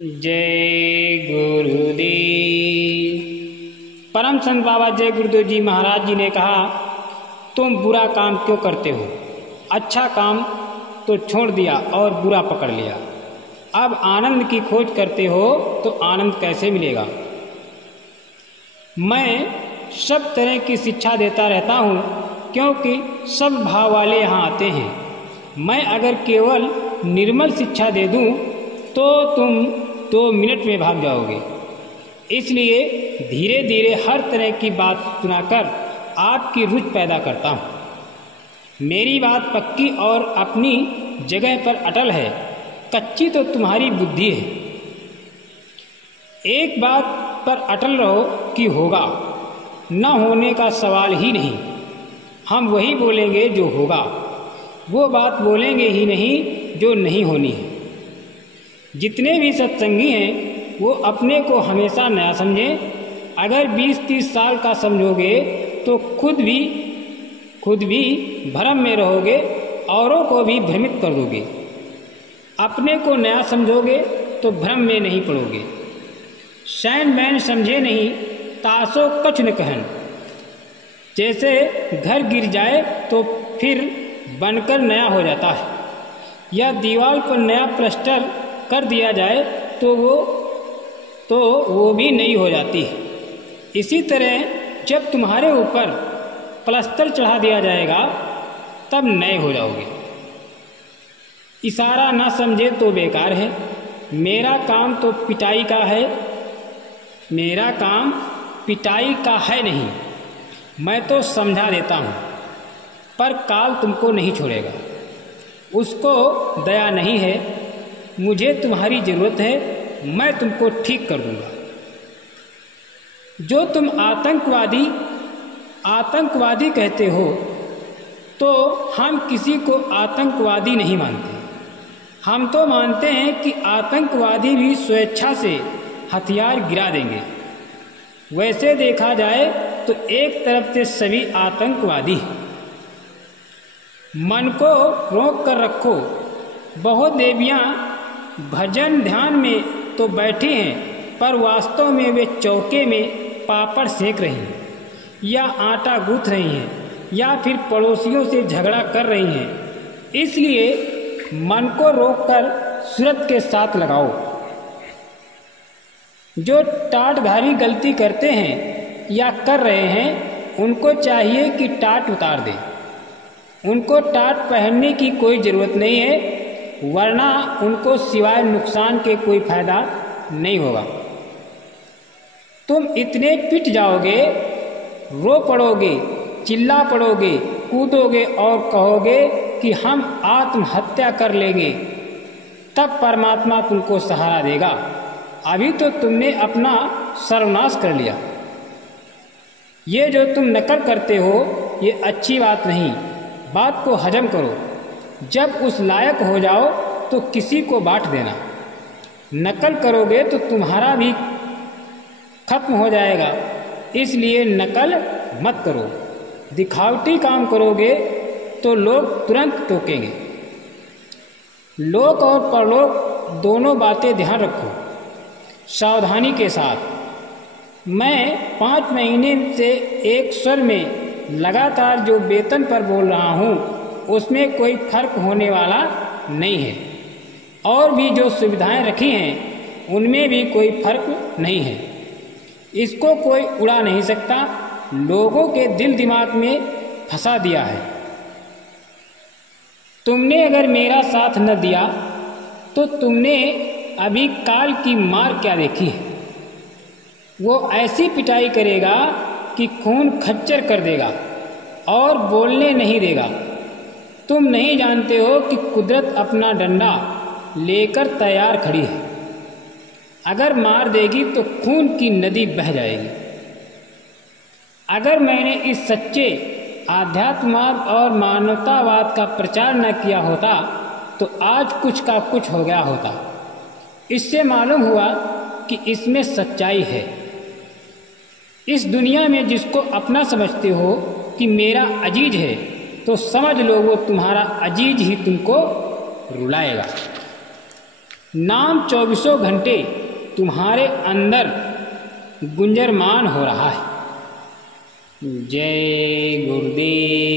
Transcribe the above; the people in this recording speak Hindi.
जय गुरुदेव। परम संत बाबा जय गुरुदेव जी महाराज जी ने कहा, तुम बुरा काम क्यों करते हो? अच्छा काम तो छोड़ दिया और बुरा पकड़ लिया। अब आनंद की खोज करते हो तो आनंद कैसे मिलेगा? मैं सब तरह की शिक्षा देता रहता हूँ क्योंकि सब भाव वाले यहाँ आते हैं। मैं अगर केवल निर्मल शिक्षा दे दूँ तो तुम 2 मिनट में भाग जाओगे। इसलिए धीरे धीरे हर तरह की बात सुनाकर आपकी रुचि पैदा करता हूँ। मेरी बात पक्की और अपनी जगह पर अटल है, कच्ची तो तुम्हारी बुद्धि है। एक बात पर अटल रहो कि होगा, न होने का सवाल ही नहीं। हम वही बोलेंगे जो होगा, वो बात बोलेंगे ही नहीं जो नहीं होनी है। जितने भी सत्संगी हैं वो अपने को हमेशा नया समझें। अगर 20-30 साल का समझोगे तो खुद भी भ्रम में रहोगे, औरों को भी भ्रमित कर दोगे। अपने को नया समझोगे तो भ्रम में नहीं पड़ोगे। शैन बैन समझे नहीं तासो कछ न कहन। जैसे घर गिर जाए तो फिर बनकर नया हो जाता है, या दीवार पर नया प्लास्टर कर दिया जाए तो वो भी नई हो जाती है। इसी तरह जब तुम्हारे ऊपर प्लास्टर चढ़ा दिया जाएगा तब नए हो जाओगे। इशारा ना समझे तो बेकार है। मेरा काम तो पिटाई का है, मेरा काम पिटाई का है नहीं। मैं तो समझा देता हूँ, पर काल तुमको नहीं छोड़ेगा। उसको दया नहीं है। मुझे तुम्हारी ज़रूरत है, मैं तुमको ठीक कर दूंगा। जो तुम आतंकवादी कहते हो तो हम किसी को आतंकवादी नहीं मानते। हम तो मानते हैं कि आतंकवादी भी स्वेच्छा से हथियार गिरा देंगे। वैसे देखा जाए तो एक तरफ से सभी आतंकवादी हैं। मन को रोक कर रखो। बहुत देवियाँ भजन ध्यान में तो बैठी हैं, पर वास्तव में वे चौके में पापड़ सेक रही हैं, या आटा गूंथ रही हैं, या फिर पड़ोसियों से झगड़ा कर रही हैं। इसलिए मन को रोककर सूरत के साथ लगाओ। जो टाटधारी गलती करते हैं या कर रहे हैं, उनको चाहिए कि टाट उतार दें। उनको टाट पहनने की कोई ज़रूरत नहीं है, वरना उनको सिवाय नुकसान के कोई फायदा नहीं होगा। तुम इतने पिट जाओगे, रो पड़ोगे, चिल्ला पड़ोगे, कूदोगे और कहोगे कि हम आत्महत्या कर लेंगे, तब परमात्मा तुमको सहारा देगा। अभी तो तुमने अपना सर्वनाश कर लिया। ये जो तुम नकल करते हो ये अच्छी बात नहीं। बात को हजम करो। जब उस लायक हो जाओ तो किसी को बांट देना। नकल करोगे तो तुम्हारा भी खत्म हो जाएगा, इसलिए नकल मत करो। दिखावटी काम करोगे तो लोग तुरंत टोकेंगे। लोक और परलोक दोनों बातें ध्यान रखो, सावधानी के साथ। मैं 5 महीने से एक स्वर में लगातार जो वेतन पर बोल रहा हूँ उसमें कोई फर्क होने वाला नहीं है, और भी जो सुविधाएं रखी हैं उनमें भी कोई फर्क नहीं है। इसको कोई उड़ा नहीं सकता। लोगों के दिल दिमाग में फंसा दिया है। तुमने अगर मेरा साथ न दिया तो तुमने अभी काल की मार क्या देखी है। वो ऐसी पिटाई करेगा कि खून खच्चर कर देगा और बोलने नहीं देगा। तुम नहीं जानते हो कि कुदरत अपना डंडा लेकर तैयार खड़ी है। अगर मार देगी तो खून की नदी बह जाएगी। अगर मैंने इस सच्चे आध्यात्मवाद और मानवतावाद का प्रचार न किया होता तो आज कुछ का कुछ हो गया होता। इससे मालूम हुआ कि इसमें सच्चाई है। इस दुनिया में जिसको अपना समझते हो कि मेरा अजीज है, तो समझ लो वो तुम्हारा अजीज ही तुमको रुलाएगा। नाम चौबीसों घंटे तुम्हारे अंदर गुंजरमान हो रहा है। जय गुरुदेव।